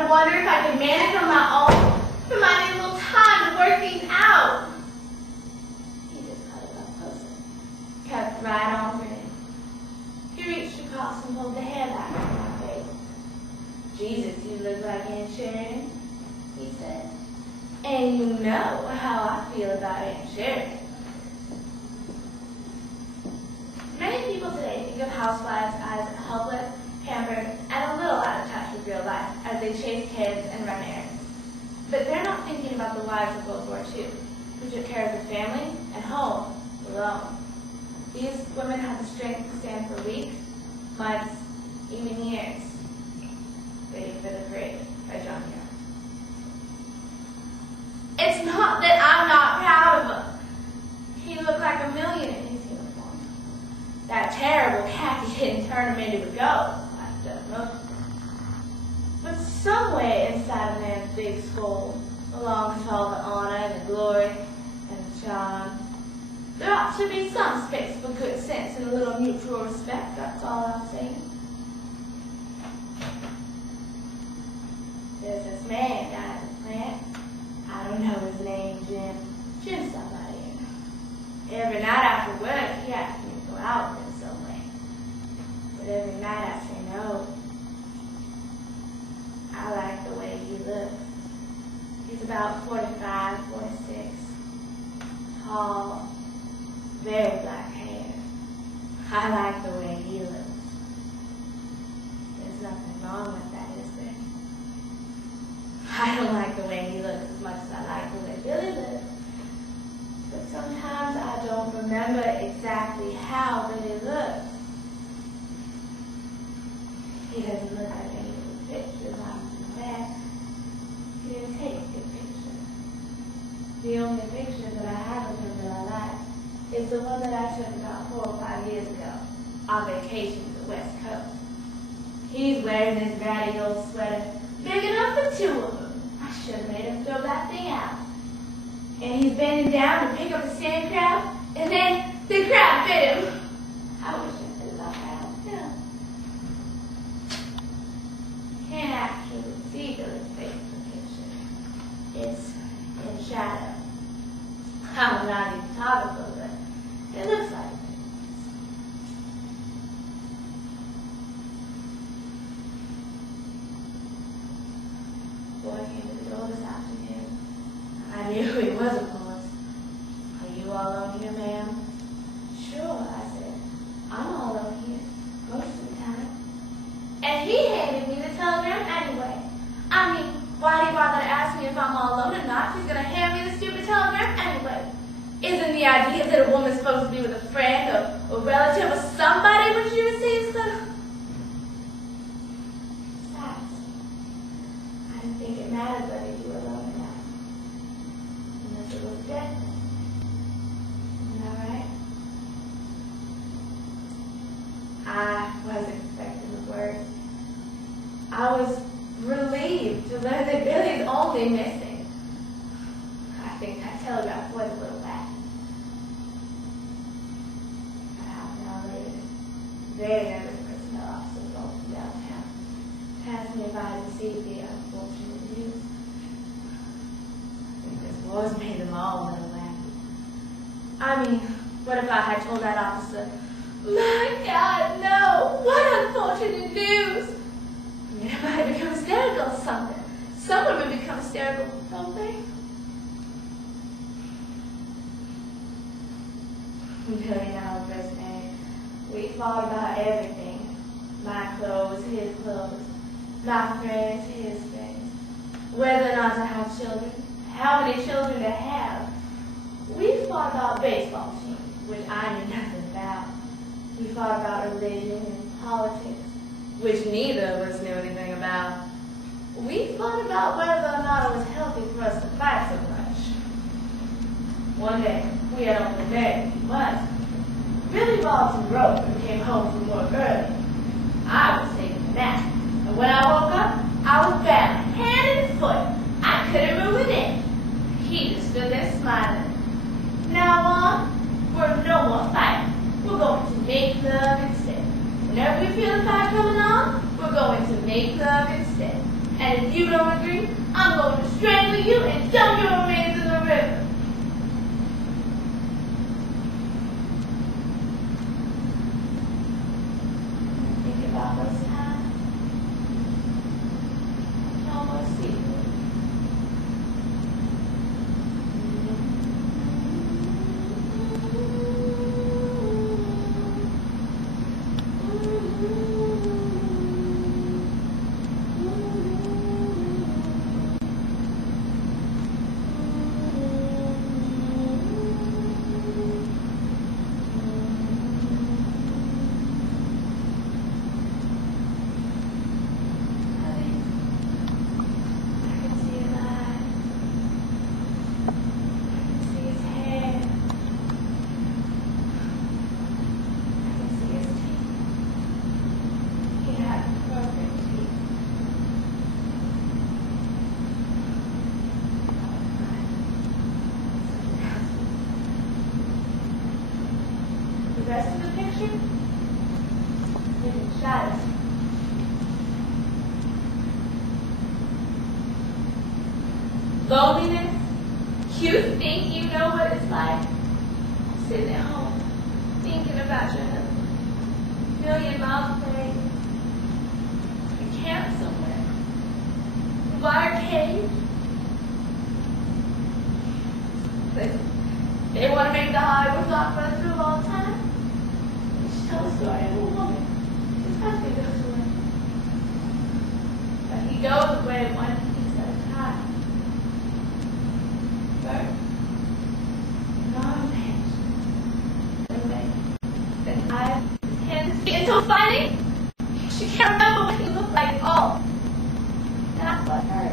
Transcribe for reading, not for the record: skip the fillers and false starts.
I wonder if I can manage on my own for my need a little time to work things out. He just cuddled up closer, kept right on grinning. He reached across and pulled the hair back from my face. Jesus, you look like Aunt Sharon, he said. And you know how I feel about Aunt Sharon. Many people today think of housewives as helpless, pampered, and a little out of touch with real life as they chase kids and run errands. But they're not thinking about the wives of World War II, who took care of the family and home alone. These women had the strength to stand for weeks, months, even years. Ready for the Parade by John Muir. It's not that I'm not proud of him. He looked like a million in his uniform. That terrible khaki didn't turn him into a ghost. I've done most of them. But somewhere inside a man's big skull, along with all the honor and the glory and the charm, there ought to be some space for good sense and a little mutual respect, that's all I'm saying. There's this man down at the plant. I don't know his name, Jim. Jim somebody. Every night after work, he asked me to go out with him some way. But every night I say no. I like the way he looks. He's about 45, 46. Tall, very black hair. I like the way he looks. There's nothing wrong with that, is there? I don't like the way he looks as much as I like the way Billy looks. But sometimes I don't remember exactly how Billy looks. He doesn't look like any of the pictures I'm back. He didn't take a good picture. The only picture that I have of him that I like is the one that I took about 4 or 5 years ago on vacation to the West Coast. He's wearing this ratty old sweater, big enough for 2 of them. I should have made him throw that thing out. And he's bending down to pick up the sand crab, and then the crab bit him. I wish I could have found him. Can't actually see Billy's face in the picture. It's in shadow. I'm not even photographer, but it looks like it. Boy came to the door this afternoon. I knew he was, of course. Are you all alone here, ma'am? Sure, I said. I'm all alone here, most of the time. And he handed me the telegram anyway. I mean, why do you bother to ask me if I'm all alone or not? He's going to hand me the stupid telegram anyway. Isn't the idea that a woman's supposed to be with a friend or a relative or somebody when she receives them? I didn't think it mattered whether you were alone or not. Unless it was death. Isn't that right? I wasn't expecting the worst. I was relieved to learn that Billy's only missing. I think that telegraph was a little wacky. About half an hour later, very nervous personnel officer called from downtown. Asked me if I had received the unfortunate news. I think this war's made them all a little wacky. I mean, what if I had told that officer, "My God, no! What unfortunate news!" I mean, if I had become hysterical or something. Some women become hysterical, don't they? Billy and I were first married. We fought about everything. My clothes, his clothes. My friends, his friends. Whether or not to have children. How many children to have. We fought about baseball teams, which I knew nothing about. We fought about religion and politics, which neither of us knew anything about. We fought about whether or not it was healthy for us to fight so much. One day, we had only met a few months. Billy bought some rope and came home from work early. I was taking a nap, and when I woke up, I was bound, hand and foot. I couldn't move an inch. He just stood there smiling. Now on, we're no more fighting. We're going to make love instead. Whenever we feel the fight coming on, we're going to make love instead. And And if you don't agree, I'm going to strangle you and dump your remains in the river. Think about those times. You almost see it. The rest of the picture is in shadows. Loneliness. You think you know what it's like? Sitting at home, thinking about your husband. Million miles away. You camp somewhere. You wire cage. They want to make the Hollywood blockbuster of all time. Tell the story of a woman whose husband goes away. But he goes away one piece at a time. First, non-managed. Then I can't see until finally she can't remember what he looked like at all. And I love her.